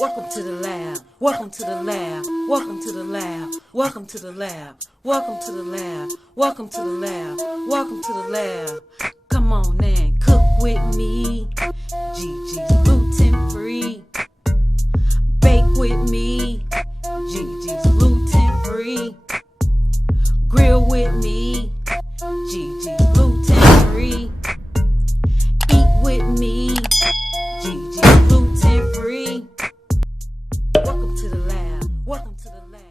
Welcome to the lab. Welcome to the lab. Welcome to the lab. Welcome to the lab. Welcome to the lab. Welcome to the lab. Welcome to the lab. Come on and cook with me. Gigi's gluten free. Bake with me. Gigi's gluten free. Grill with me. Gigi's gluten free. Eat with me. Gigi's gluten free. Welcome to the lab. Welcome to the lab.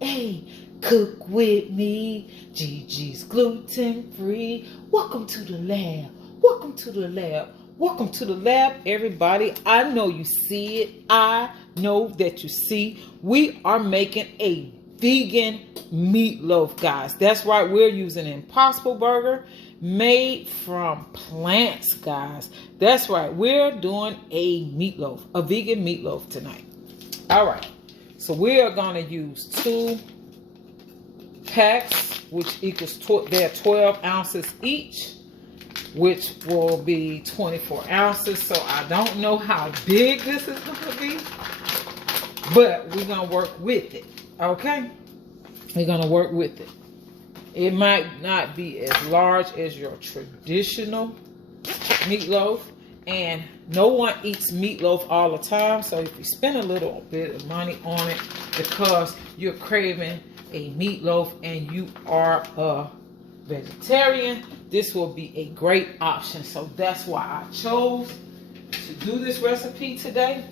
Hey, cook with me. Gigi's gluten free. Welcome to the lab. Welcome to the lab. Welcome to the lab, everybody. I know you see it. I know that you see. We are making a vegan meatloaf, guys. That's right. We're using an Impossible Burger made from plants, guys. That's right. We're doing a meatloaf, a vegan meatloaf tonight. All right. So we are going to use 2 packs, which equals they're 12 ounces each, which will be 24 ounces. So I don't know how big this is going to be, but we're going to work with it. Okay? We're going to work with it. It might not be as large as your traditional meatloaf, and no one eats meatloaf all the time. So if you spend a little bit of money on it because you're craving a meatloaf and you are a vegetarian, this will be a great option. So that's why I chose to do this recipe today,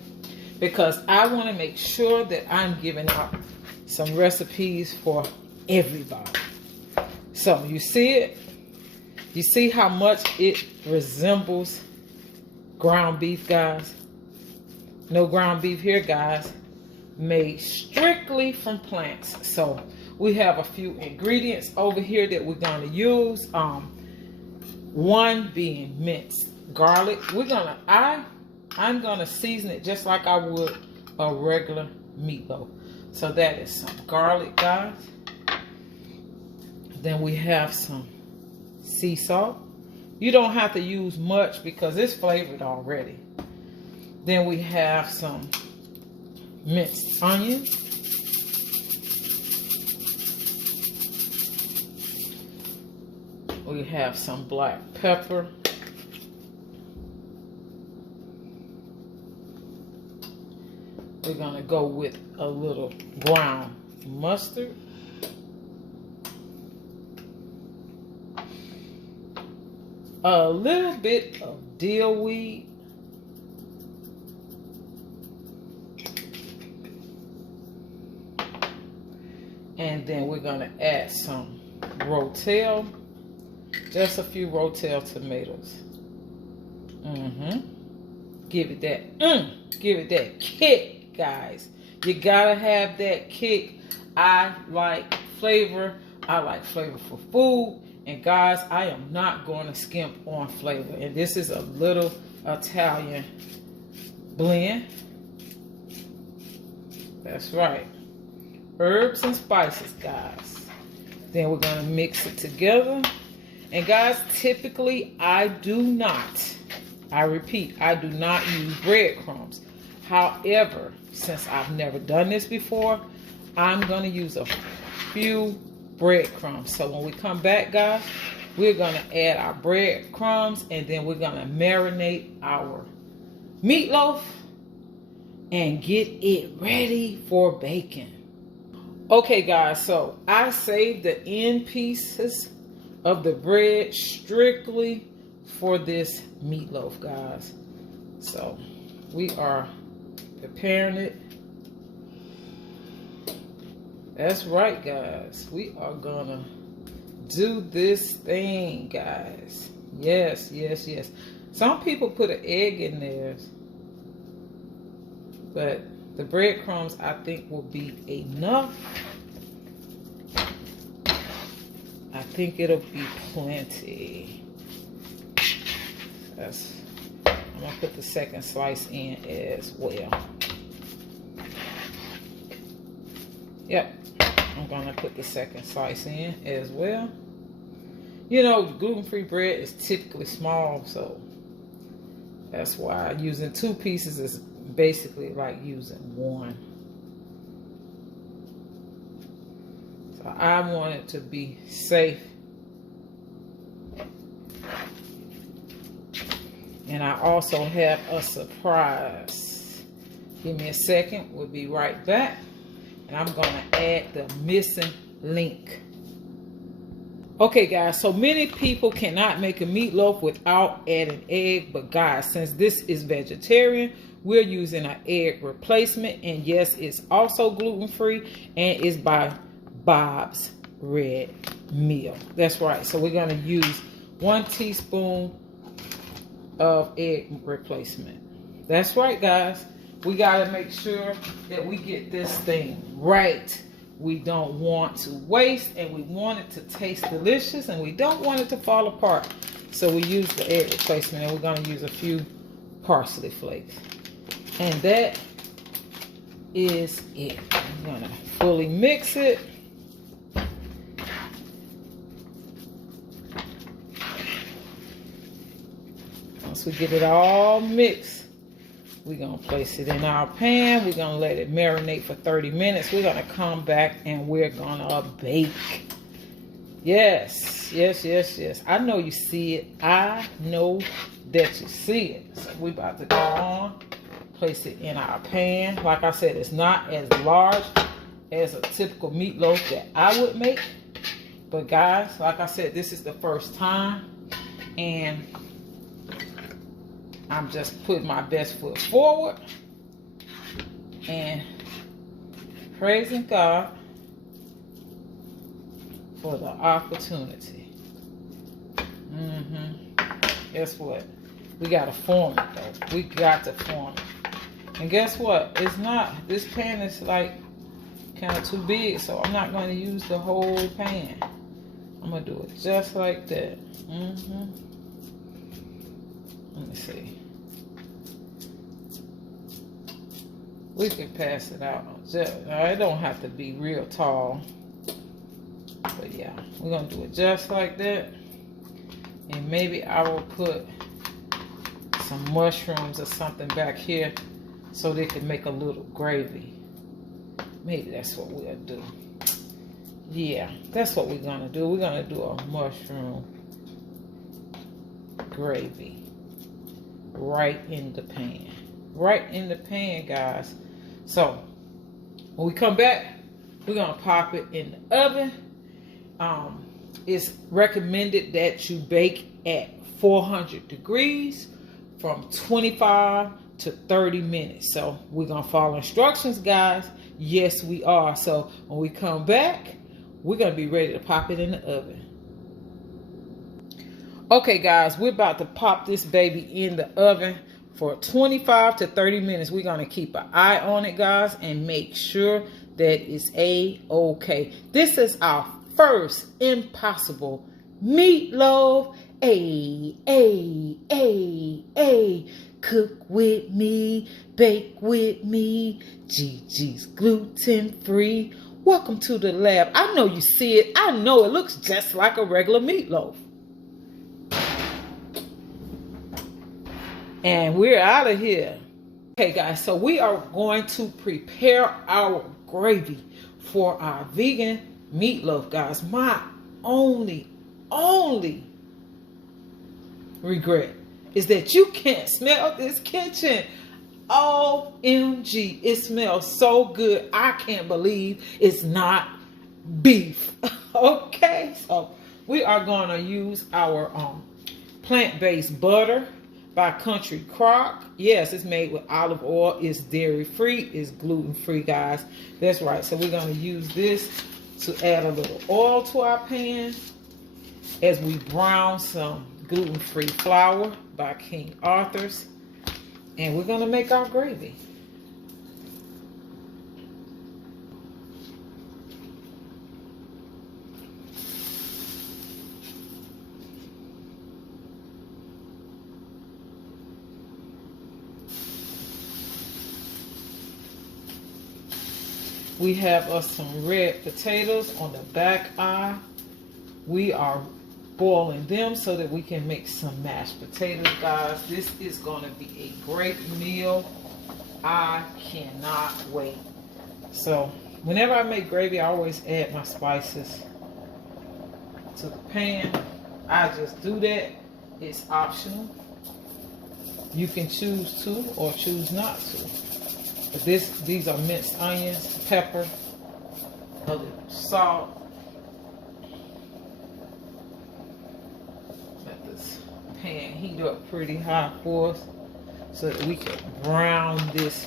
because I want to make sure that I'm giving out some recipes for everybody. So you see it? You see how much it resembles ground beef, guys? No ground beef here, guys. Made strictly from plants. So we have a few ingredients over here that we're going to use. One being minced garlic. I'm gonna season it just like I would a regular meatloaf. So that is some garlic, guys. Then we have some sea salt. You don't have to use much because it's flavored already. Then we have some minced onions. We have some black pepper. We're gonna go with a little ground mustard. A little bit of dill weed. And then we're gonna add some rotel. Just a few rotel tomatoes. Give it that kick, guys. You gotta have that kick. I like flavor. I like flavorful food. And guys, I am not going to skimp on flavor. And this is a little Italian blend. That's right. Herbs and spices, guys. Then we're going to mix it together. And guys, typically I repeat, I do not use breadcrumbs. However, since I've never done this before, I'm going to use a few breadcrumbs. So when we come back, guys, we're going to add our breadcrumbs, and then we're going to marinate our meatloaf and get it ready for baking. Okay, guys, so I saved the end pieces of the bread strictly for this meatloaf, guys. So we are preparing it. That's right, guys. We are gonna do this thing, guys. Yes. Some people put an egg in theirs, but the breadcrumbs, I think, will be enough. I think it'll be plenty. I'm gonna put the second slice in as well. Yep, I'm gonna put the second slice in as well. You know, gluten-free bread is typically small, so That's why using 2 pieces is basically like using 1. So I want it to be safe. And I also have a surprise. Give me a second. We'll be right back. And I'm going to add the missing link. Okay, guys, so many people cannot make a meatloaf without adding egg. But guys, since this is vegetarian, we're using an egg replacement. And yes, it's also gluten-free and it's by Bob's Red Mill. That's right. So we're going to use 1 teaspoon of egg replacement. That's right, guys. We got to make sure that we get this thing right. We don't want to waste, and we want it to taste delicious, and we don't want it to fall apart. So we use the egg replacement, and we're going to use a few parsley flakes. And that is it. I'm going to fully mix it. Once we get it all mixed, we're going to place it in our pan. We're going to let it marinate for 30 minutes. We're going to come back and we're going to bake. Yes, yes, yes, yes. I know you see it. I know that you see it. So we're about to go on, place it in our pan. Like I said, it's not as large as a typical meatloaf that I would make. But guys, like I said, this is the first time. And I'm just putting my best foot forward and praising God for the opportunity. Guess what? We got to form it though. We got to form it. And guess what? It's not, this pan is like kind of too big, so I'm not going to use the whole pan. I'm going to do it just like that. Let me see. We can pass it out. Now, it don't have to be real tall. But yeah, we're going to do it just like that. And maybe I will put some mushrooms or something back here so they can make a little gravy. Maybe that's what we'll do. Yeah, that's what we're going to do. We're going to do a mushroom gravy. Right in the pan. Right in the pan, guys. So, when we come back, we're going to pop it in the oven. It's recommended that you bake at 400 degrees from 25 to 30 minutes. So, we're going to follow instructions, guys. Yes, we are. So, when we come back, we're going to be ready to pop it in the oven. Okay, guys, we're about to pop this baby in the oven for 25 to 30 minutes. We're going to keep an eye on it, guys, and make sure that it's A-okay. This is our first impossible meatloaf. Cook with me, bake with me, Gigi's gluten-free. Welcome to the lab. I know you see it. I know it looks just like a regular meatloaf. And we're out of here. Okay, guys, so we are going to prepare our gravy for our vegan meatloaf, guys. My only regret is that you can't smell this kitchen. OMG, it smells so good. I can't believe it's not beef. Okay, so we are going to use our plant-based butter by Country Crock. Yes, it's made with olive oil. It's dairy-free. It's gluten-free, guys. That's right. So we're going to use this to add a little oil to our pan as we brown some gluten-free flour by King Arthur's. And we're going to make our gravy. We have us some red potatoes on the back eye. We are boiling them so that we can make some mashed potatoes, guys. This is going to be a great meal. I cannot wait. So whenever I make gravy, I always add my spices to the pan. I just do that. It's optional. You can choose to or choose not to. But these are minced onions, pepper, a little salt. Let this pan heat up pretty high for us so that we can brown this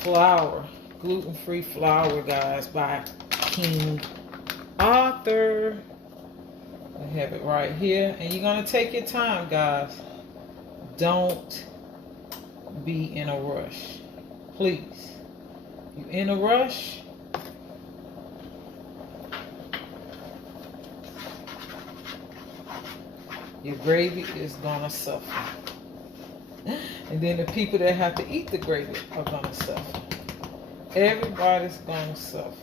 flour, gluten-free flour, guys, by King Arthur. I have it right here, and you're gonna take your time, guys. Don't be in a rush, please. If you're in a rush, your gravy is gonna suffer. And then the people that have to eat the gravy are gonna suffer. Everybody's gonna suffer.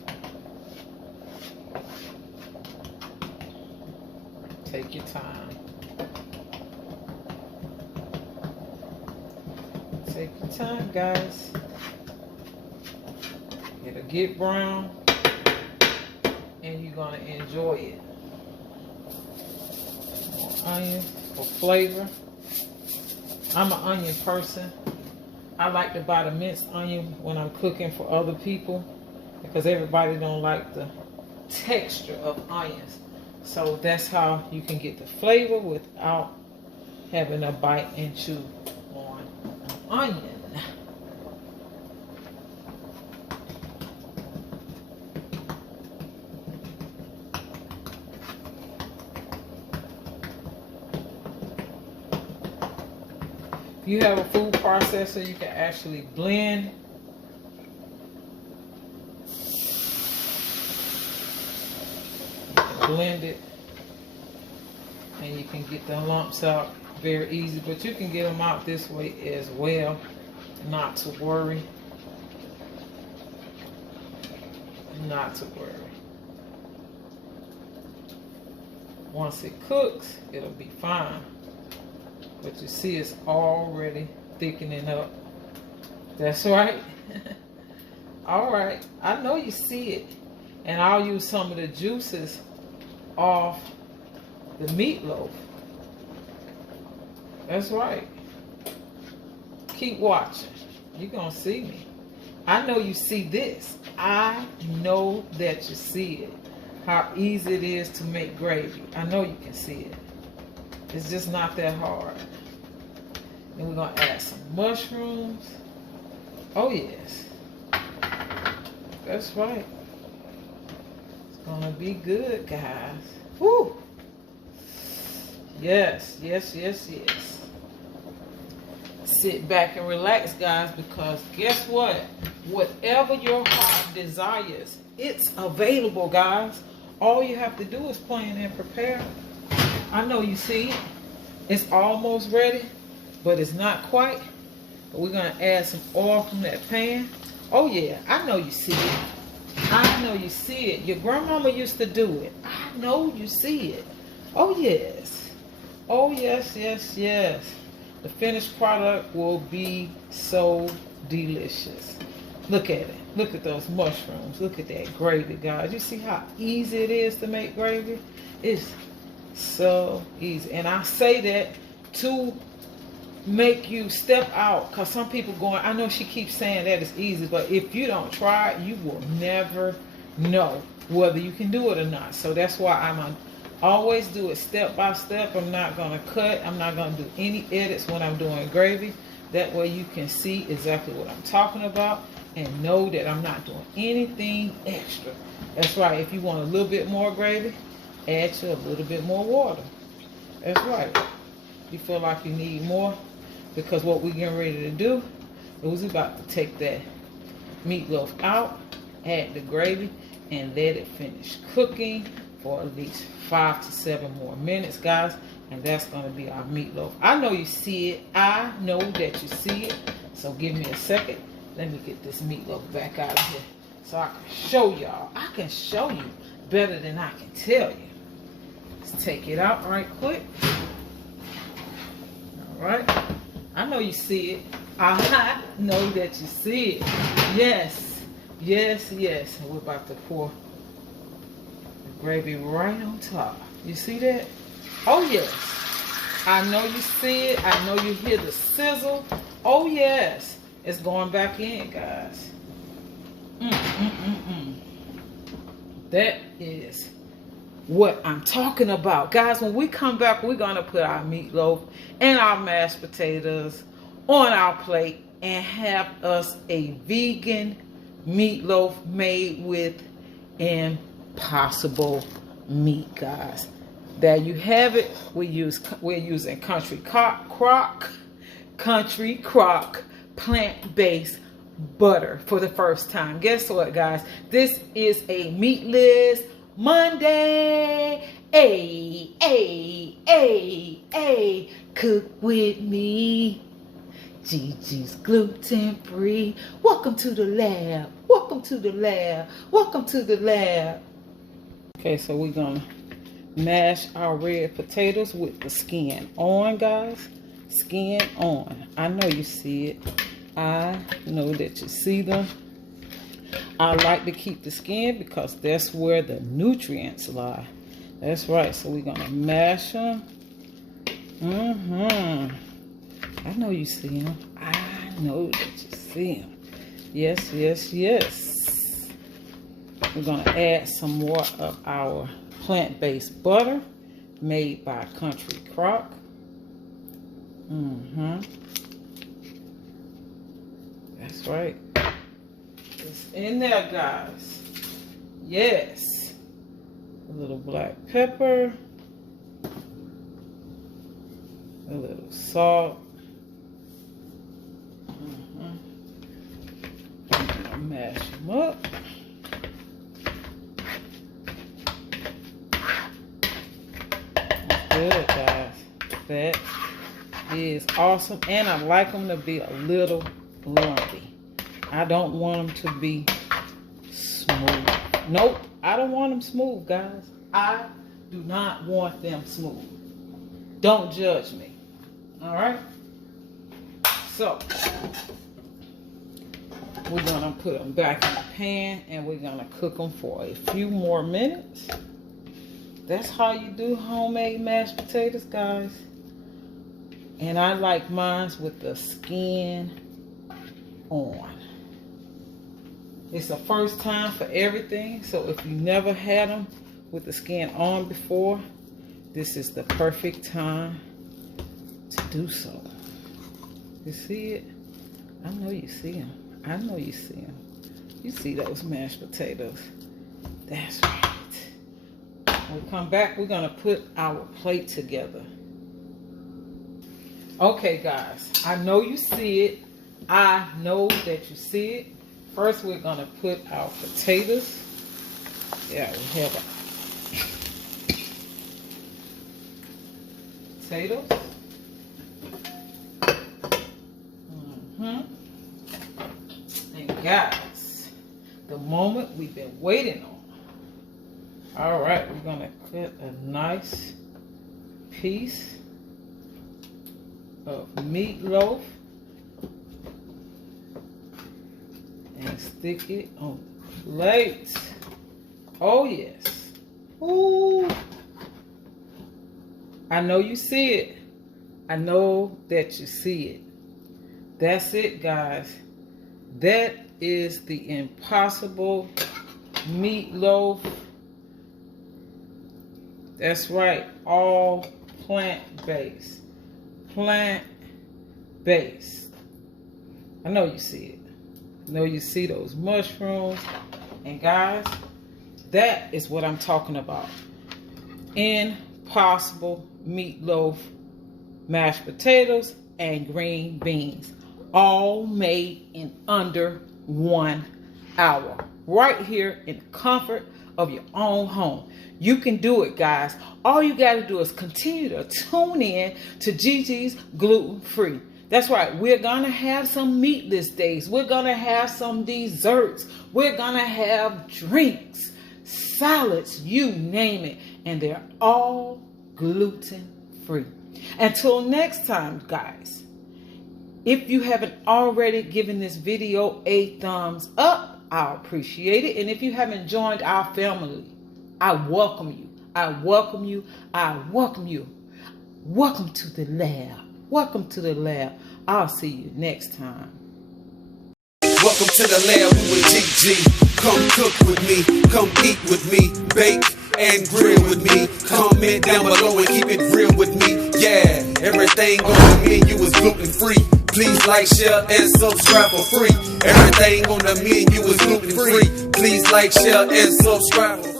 Take your time. Take your time, guys. It'll get brown and you're gonna enjoy it. More onion for flavor. I'm an onion person. I like to buy the minced onion when I'm cooking for other people because everybody don't like the texture of onions. So that's how you can get the flavor without having a bite and chew on an onion. If you have a food processor, you can actually blend it and you can get the lumps out very easy, but you can get them out this way as well. Not to worry. Not to worry. Once it cooks, it'll be fine. But you see it's already thickening up. That's right. All right. I know you see it. And I'll use some of the juices off the meatloaf. That's right. Keep watching. You're going to see me. I know you see this. I know that you see it. How easy it is to make gravy. I know you can see it. It's just not that hard. And we're going to add some mushrooms. Oh, yes. That's right. It's going to be good, guys. Woo! Yes, yes, yes, yes. Sit back and relax, guys, because guess what? Whatever your heart desires, it's available, guys. All you have to do is plan and prepare. I know you see it. It's almost ready, but it's not quite. But we're going to add some oil from that pan. Oh, yeah. I know you see it. I know you see it. Your grandmama used to do it. I know you see it. Oh, yes. Oh, yes, yes, yes. The finished product will be so delicious. Look at it. Look at those mushrooms. Look at that gravy, guys. You see how easy it is to make gravy? It's so easy. And I say that to make you step out, because some people going, I know she keeps saying that it's easy, but if you don't try it, you will never know whether you can do it or not. So that's why I'm always do it step by step. I'm not going to cut. I'm not going to do any edits when I'm doing gravy. That way you can see exactly what I'm talking about and know that I'm not doing anything extra. That's right. If you want a little bit more gravy, add to a little bit more water. That's right. You feel like you need more, because what we're getting ready to do is we're about to take that meatloaf out, add the gravy, and let it finish cooking for at least 5 to 7 more minutes, guys. And that's going to be our meatloaf. I know you see it. I know that you see it. So give me a second. Let me get this meatloaf back out of here so I can show y'all. I can show you better than I can tell you. Let's take it out right quick. All right. I know you see it. I know that you see it. Yes. Yes, yes. And we're about to pour the gravy right on top. You see that? Oh, yes. I know you see it. I know you hear the sizzle. Oh, yes. It's going back in, guys. That is what I'm talking about. Guys, when we come back, we're going to put our meatloaf and our mashed potatoes on our plate and have us a vegan meatloaf made with impossible meat, guys. There you have it. We're using Country Crock plant-based butter for the first time. Guess what, guys? This is a meatless Monday. Cook with me. Gigi's gluten free. Welcome to the lab. Welcome to the lab. Welcome to the lab. Okay, so we're gonna mash our red potatoes with the skin on, guys. Skin on. I know you see it. I know that you see them. I like to keep the skin because that's where the nutrients lie. That's right. So we're gonna mash them. I know you see them. I know that you see them. Yes, yes, yes. We're gonna add some more of our plant-based butter made by Country Crock. That's right. It's in there, guys. Yes. A little black pepper. A little salt. I'm gonna mash them up. That's good, guys. That is awesome. And I like them to be a little lumpy. I don't want them to be smooth. Nope, I don't want them smooth, guys. I do not want them smooth. Don't judge me. All right? So, we're going to put them back in the pan and we're going to cook them for a few more minutes. That's how you do homemade mashed potatoes, guys. And I like mine with the skin on. It's the first time for everything, so if you never had them with the skin on before, this is the perfect time to do so. You see it? I know you see them. I know you see them. You see those mashed potatoes. That's right. When we come back, we're gonna put our plate together. Okay, guys, I know you see it. I know that you see it. First, we're gonna put our potatoes. Yeah, we have potatoes. And guys, the moment we've been waiting on. All right, we're gonna cut a nice piece of meatloaf and stick it on the plate. Oh yes. Ooh. I know you see it. I know that you see it. That's it, guys. That is the impossible meatloaf. That's right, all plant-based. Plant-based. I know you see it. I know you see those mushrooms. And guys, that is what I'm talking about. Impossible meatloaf, mashed potatoes, and green beans. All made in under 1 hour. Right here in the comfort of your own home. You can do it, guys. All you got to do is continue to tune in to Gigi's Gluten Free. That's right. We're going to have some meatless days. We're going to have some desserts. We're going to have drinks, salads, you name it. And they're all gluten-free. Until next time, guys, if you haven't already given this video a thumbs up, I appreciate it. And if you haven't joined our family, I welcome you. I welcome you. I welcome you. Welcome to the lab. Welcome to the lab. I'll see you next time. Welcome to the lab with Gigi. Come cook with me. Come eat with me. Bake and grill with me. Comment down below and keep it real with me. Yeah, everything on the menu is gluten-free. Please like, share, and subscribe for free. Everything on the menu is gluten-free. Please like, share, and subscribe for free.